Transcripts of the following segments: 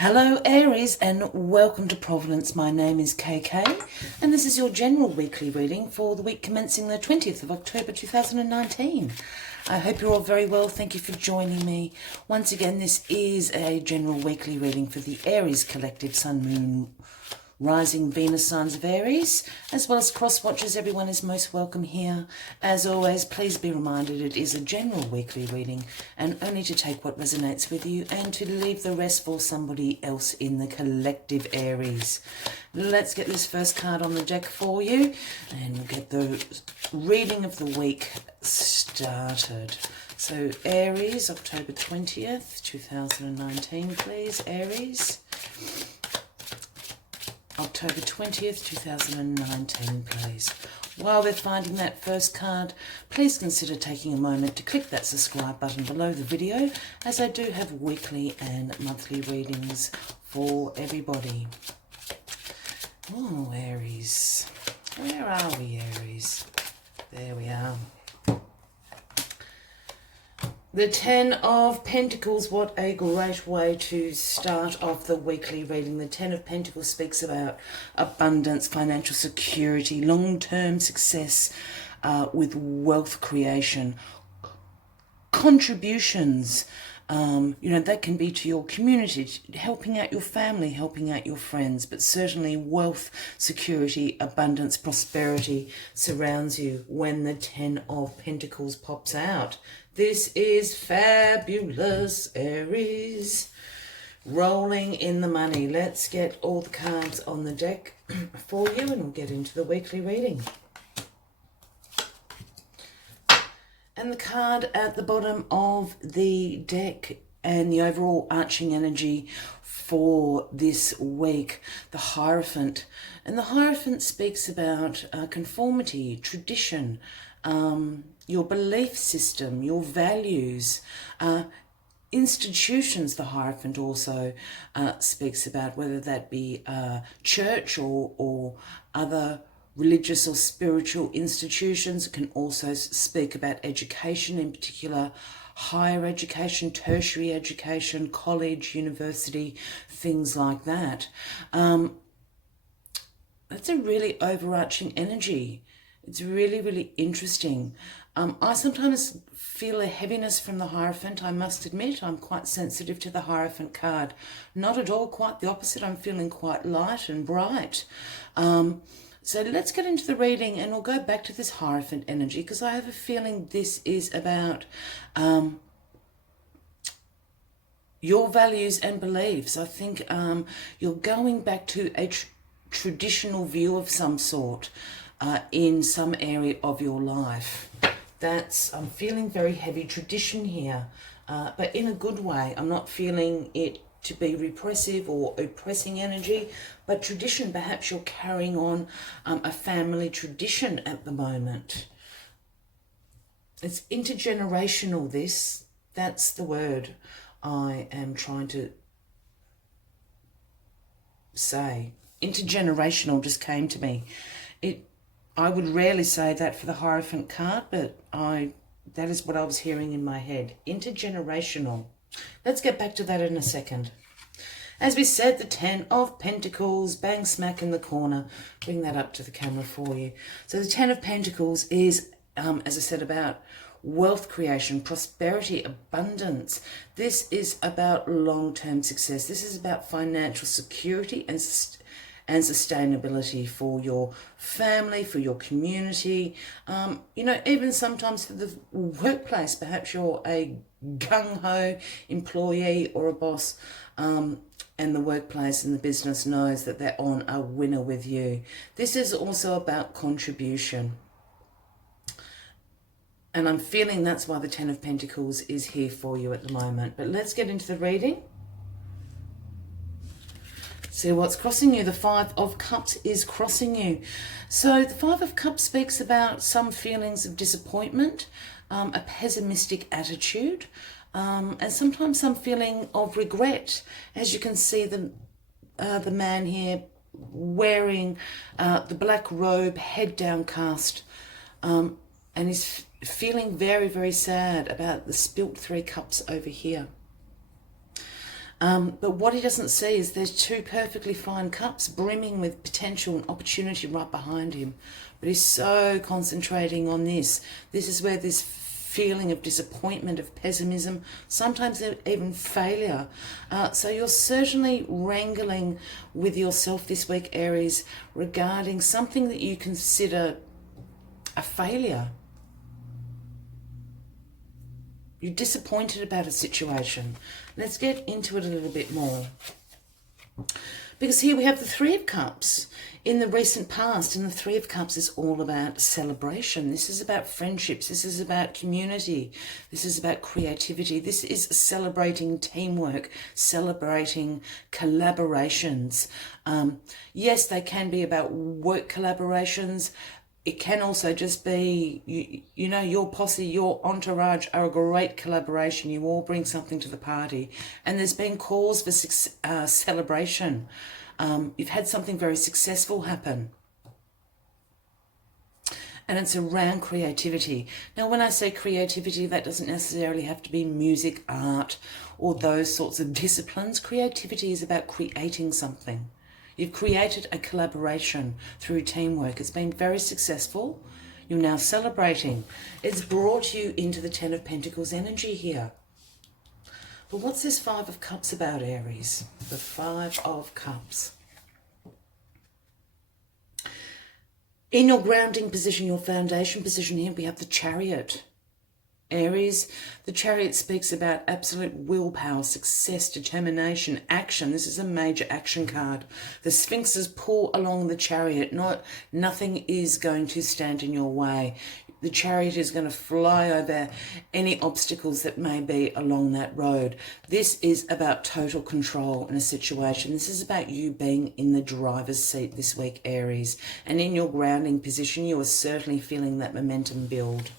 Hello Aries and welcome to Providence. My name is KK and this is your general weekly reading for the week commencing the 20th of October 2019. I hope you're all very well. Thank you for joining me. Once again, this is a general weekly reading for the Aries collective Sun, Moon, Rising, Venus signs of Aries, as well as cross watchers. Everyone is most welcome here. As always, please be reminded it is a general weekly reading and only to take what resonates with you and to leave the rest for somebody else in the collective Aries. Let's get this first card on the deck for you and we'll get the reading of the week started. So Aries, October 20th, 2019, please, Aries. October 20th, 2019, please. While we're finding that first card, please consider taking a moment to click that subscribe button below the video, as I do have weekly and monthly readings for everybody. Oh, Aries. Where are we, Aries? There we are. The Ten of Pentacles, what a great way to start off the weekly reading. The Ten of Pentacles speaks about abundance, financial security, long-term success with wealth creation, contributions. That can be to your community, helping out your family, helping out your friends, but certainly wealth, security, abundance, prosperity surrounds you when the Ten of Pentacles pops out. This is fabulous, Aries. Rolling in the money. Let's get all the cards on the deck for you and we'll get into the weekly reading. And the card at the bottom of the deck and the overall arching energy for this week, the Hierophant. And the Hierophant speaks about conformity, tradition, your belief system, your values, institutions. The Hierophant also speaks about, whether that be church or other religious or spiritual institutions. It can also speak about education, in particular higher education, tertiary education, college, university, things like that. That's a really overarching energy. It's really, really interesting. I sometimes feel a heaviness from the Hierophant, I must admit. I'm quite sensitive to the Hierophant card. Not at all, quite the opposite. I'm feeling quite light and bright. So let's get into the reading and we'll go back to this Hierophant energy because I have a feeling this is about your values and beliefs. I think you're going back to a traditional view of some sort in some area of your life. I'm feeling very heavy tradition here, but in a good way. I'm not feeling it to be repressive or oppressing energy, but tradition. Perhaps you're carrying on a family tradition at the moment. It's intergenerational, this. That's the word I am trying to say. Intergenerational just came to me. I would rarely say that for the Hierophant card, but that is what I was hearing in my head. Intergenerational. Let's get back to that in a second. As we said, the Ten of Pentacles, bang smack in the corner. Bring that up to the camera for you. So the Ten of Pentacles is, as I said, about wealth creation, prosperity, abundance. This is about long-term success. This is about financial security and sustainability for your family, for your community, even sometimes for the workplace. Perhaps you're a gung-ho employee or a boss, and the workplace and the business knows that they're on a winner with you. This is also about contribution. And I'm feeling that's why the Ten of Pentacles is here for you at the moment. But let's get into the reading. See what's crossing you. The Five of Cups is crossing you. So the Five of Cups speaks about some feelings of disappointment, a pessimistic attitude, and sometimes some feeling of regret. As you can see, the man here wearing the black robe, head downcast, and he's feeling very, very sad about the spilt 3 cups over here. But what he doesn't see is there's two perfectly fine cups brimming with potential and opportunity right behind him. But he's so concentrating on this. This is where this feeling of disappointment, of pessimism, sometimes even failure. So you're certainly wrangling with yourself this week, Aries, regarding something that you consider a failure. You're disappointed about a situation. Let's get into it a little bit more. Because here we have the Three of Cups in the recent past, and the Three of Cups is all about celebration. This is about friendships. This is about community. This is about creativity. This is celebrating teamwork, celebrating collaborations. Yes, they can be about work collaborations. It can also just be, you know, your posse, your entourage are a great collaboration. You all bring something to the party. And there's been cause for celebration. You've had something very successful happen. And it's around creativity. Now, when I say creativity, that doesn't necessarily have to be music, art, or those sorts of disciplines. Creativity is about creating something. You've created a collaboration through teamwork. It's been very successful. You're now celebrating. It's brought you into the Ten of Pentacles energy here. But what's this Five of Cups about, Aries? The Five of Cups. In your grounding position, your foundation position here, we have the Chariot. Aries, the Chariot speaks about absolute willpower, success, determination, action. This is a major action card. The Sphinxes pull along the Chariot. Nothing is going to stand in your way. The Chariot is going to fly over any obstacles that may be along that road. This is about total control in a situation. This is about you being in the driver's seat this week, Aries. And in your grounding position, you are certainly feeling that momentum build.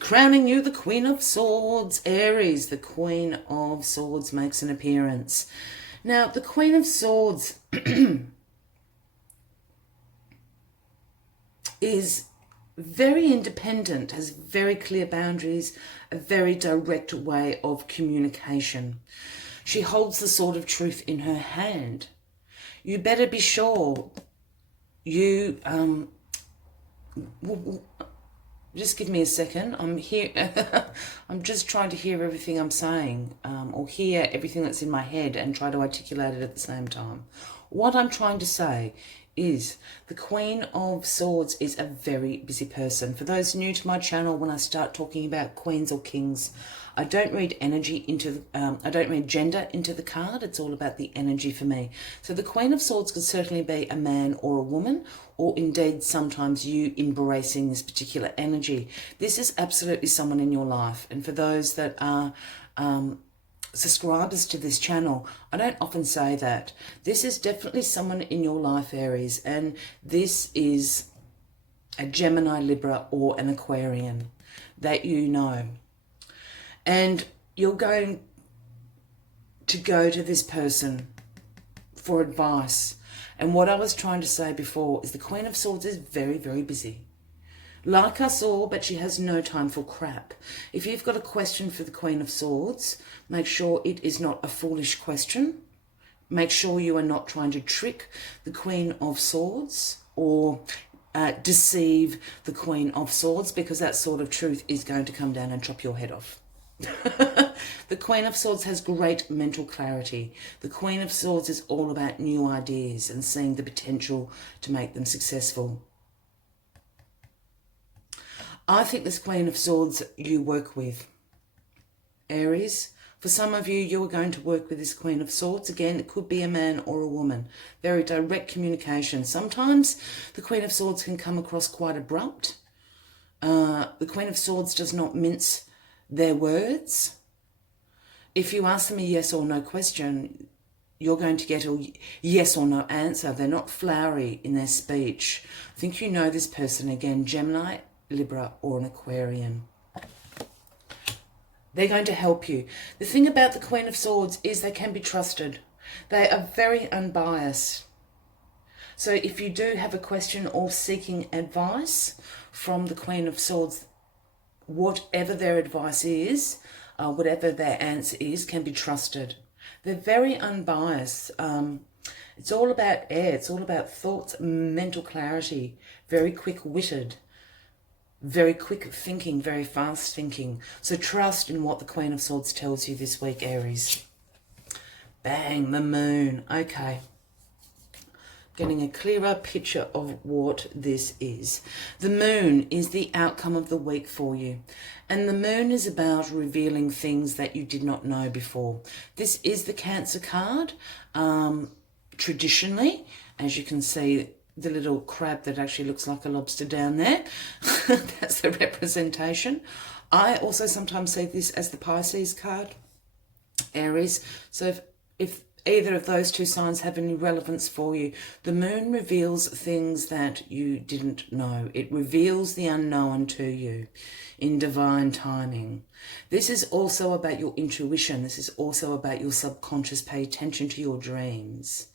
Crowning you the Queen of Swords, Aries. The Queen of Swords makes an appearance. Now, the Queen of Swords is very independent, has very clear boundaries, a very direct way of communication. She holds the sword of truth in her hand. You better be sure you... just give me a second. I'm here. I'm just trying to hear everything I'm saying, or hear everything that's in my head and try to articulate it at the same time. What I'm trying to say is the Queen of Swords is a very busy person. For those new to my channel, when I start talking about queens or kings, I don't read energy into, I don't read gender into the card. It's all about the energy for me. So the Queen of Swords could certainly be a man or a woman, or indeed sometimes you embracing this particular energy. This is absolutely someone in your life. And for those that are subscribers to this channel, I don't often say that. This is definitely someone in your life, Aries, and this is a Gemini, Libra, or an Aquarian that you know. And you're going to go to this person for advice. And what I was trying to say before is the Queen of Swords is very, very busy. Like us all, but she has no time for crap. If you've got a question for the Queen of Swords, make sure it is not a foolish question. Make sure you are not trying to trick the Queen of Swords or deceive the Queen of Swords, because that sort of truth is going to come down and chop your head off. The Queen of Swords has great mental clarity. The Queen of Swords is all about new ideas and seeing the potential to make them successful. I think this Queen of Swords you work with, Aries. For some of you, you are going to work with this Queen of Swords. Again, it could be a man or a woman. Very direct communication. Sometimes the Queen of Swords can come across quite abrupt. The Queen of Swords does not mince their words. If you ask them a yes or no question, you're going to get a yes or no answer. They're not flowery in their speech. I think you know this person, again, Gemini, Libra, or an Aquarian. They're going to help you. The thing about the Queen of Swords is they can be trusted. They are very unbiased. So if you do have a question or seeking advice from the Queen of Swords, whatever their advice is, whatever their answer is, can be trusted. They're very unbiased. It's all about air. It's all about thoughts, mental clarity, very quick-witted, very quick thinking, very fast thinking. So trust in what the Queen of Swords tells you this week, Aries. Bang, the moon. Okay. Getting a clearer picture of what this is. The moon is the outcome of the week for you. And the moon is about revealing things that you did not know before. This is the Cancer card. Traditionally, as you can see, the little crab that actually looks like a lobster down there. That's the representation. I also sometimes see this as the Pisces card, Aries. So if either of those two signs have any relevance for you, the moon reveals things that you didn't know. It reveals the unknown to you in divine timing. This is also about your intuition. This is also about your subconscious. Pay attention to your dreams.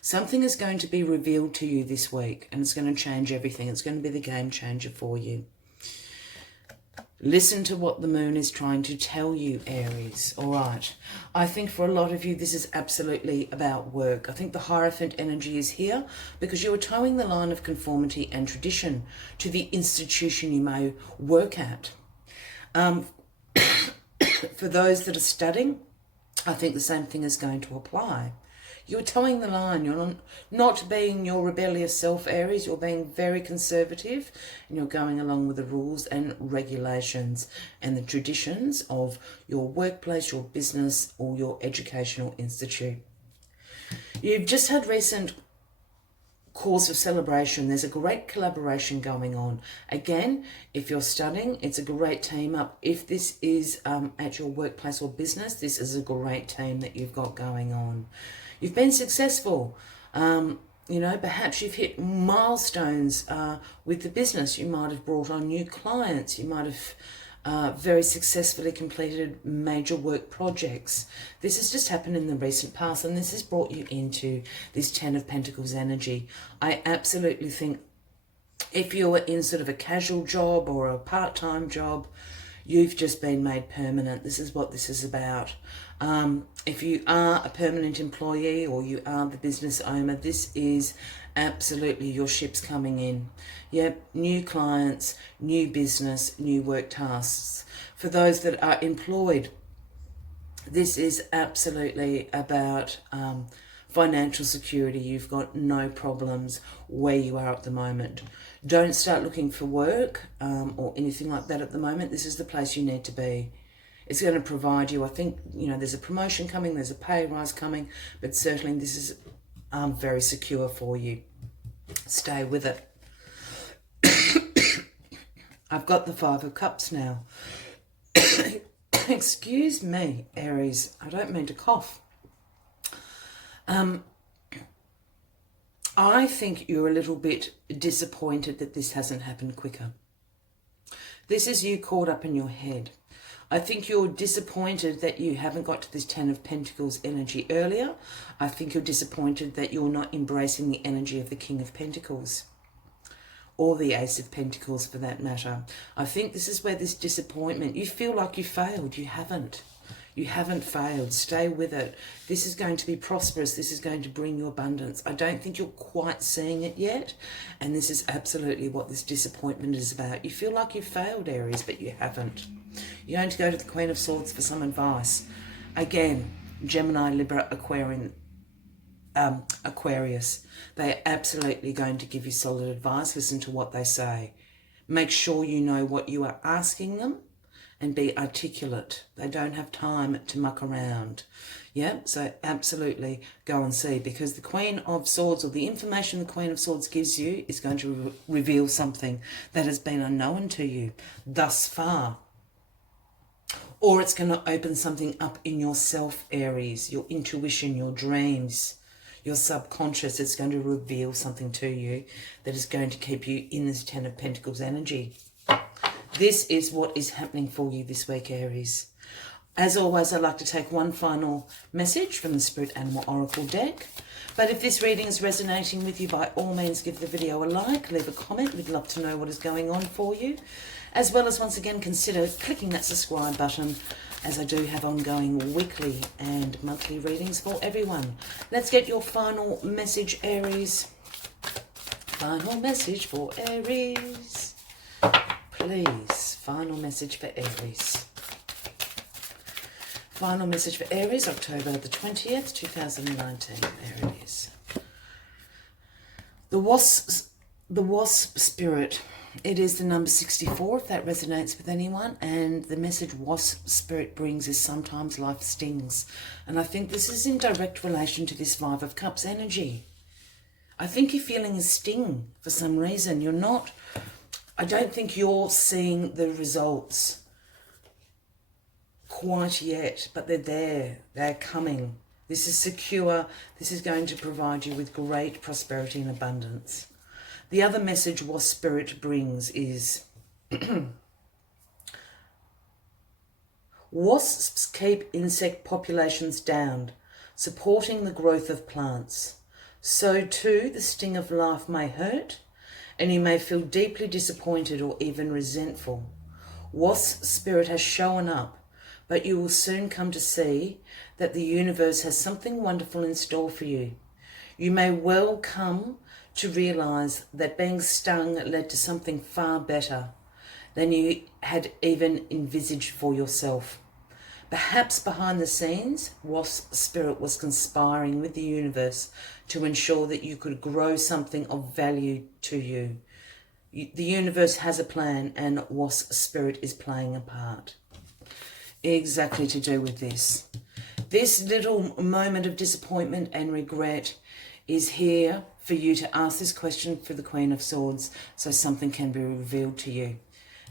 Something is going to be revealed to you this week, and it's going to change everything. It's going to be the game changer for you. Listen to what the moon is trying to tell you, Aries. All right. I think for a lot of you, this is absolutely about work. I think the Hierophant energy is here because you are towing the line of conformity and tradition to the institution you may work at. For those that are studying, I think the same thing is going to apply. You're towing the line. You're not being your rebellious self, Aries. You're being very conservative, and you're going along with the rules and regulations and the traditions of your workplace, your business, or your educational institute. You've just had recent cause of celebration. There's a great collaboration going on. Again, if you're studying, it's a great team up. If this is at your workplace or business, this is a great team that you've got going on. You've been successful. You know, perhaps you've hit milestones with the business. You might have brought on new clients. You might have very successfully completed major work projects. This has just happened in the recent past, and this has brought you into this Ten of Pentacles energy. I absolutely think if you're in sort of a casual job or a part-time job, you've just been made permanent. This is what this is about. If you are a permanent employee or you are the business owner, this is absolutely your ship's coming in. Yep, new clients, new business, new work tasks. For those that are employed, this is absolutely about financial security. You've got no problems where you are at the moment. Don't start looking for work or anything like that at the moment. This is the place you need to be. It's going to provide you, I think, you know, there's a promotion coming, there's a pay rise coming, but certainly this is very secure for you. Stay with it. I've got the Five of Cups now. Excuse me, Aries. I don't mean to cough. I think you're a little bit disappointed that this hasn't happened quicker. This is you caught up in your head. I think you're disappointed that you haven't got to this Ten of Pentacles energy earlier. I think you're disappointed that you're not embracing the energy of the King of Pentacles. Or the Ace of Pentacles for that matter. I think this is where this disappointment, you feel like you failed. You haven't. You haven't failed. Stay with it. This is going to be prosperous. This is going to bring you abundance. I don't think you're quite seeing it yet. And this is absolutely what this disappointment is about. You feel like you failed, Aries, but you haven't. You're going to go to the Queen of Swords for some advice. Again, Gemini, Libra, Aquarius. They are absolutely going to give you solid advice. Listen to what they say. Make sure you know what you are asking them and be articulate. They don't have time to muck around. Yeah, so absolutely go and see, because the Queen of Swords, or the information the Queen of Swords gives you, is going to reveal something that has been unknown to you thus far. Or it's going to open something up in yourself, Aries, your intuition, your dreams, your subconscious. It's going to reveal something to you that is going to keep you in this Ten of Pentacles energy. This is what is happening for you this week, Aries. As always, I'd like to take one final message from the Spirit Animal Oracle deck. But if this reading is resonating with you, by all means give the video a like, leave a comment. We'd love to know what is going on for you. As well as, once again, consider clicking that subscribe button, as I do have ongoing weekly and monthly readings for everyone. Let's get your final message, Aries. Final message for Aries. Please, final message for Aries. Final message for Aries, October the 20th, 2019. There it is. The wasp spirit. It is the number 64, if that resonates with anyone. And the message wasp spirit brings is sometimes life stings. And I think this is in direct relation to this Five of Cups energy. I think you're feeling a sting for some reason. You're not, I don't think you're seeing the results quite yet, but they're there. They're coming. This is secure. This is going to provide you with great prosperity and abundance. The other message Wasp Spirit brings is wasps keep insect populations down, supporting the growth of plants. So too, the sting of life may hurt, and you may feel deeply disappointed or even resentful. Wasp Spirit has shown up, but you will soon come to see that the universe has something wonderful in store for you. You may well come to realize that being stung led to something far better than you had even envisaged for yourself. Perhaps behind the scenes, Wasp Spirit was conspiring with the universe to ensure that you could grow something of value to you. The universe has a plan, and Wasp Spirit is playing a part. Exactly to do with this. This little moment of disappointment and regret is here for you to ask this question for the Queen of Swords, so something can be revealed to you.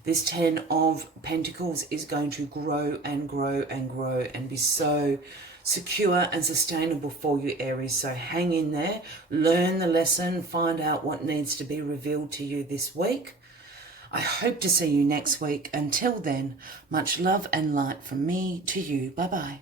This 10 of Pentacles is going to grow and grow and grow and be so secure and sustainable for you, Aries. So hang in there, learn the lesson, find out what needs to be revealed to you this week. I hope to see you next week. Until then, much love and light from me to you. Bye-bye.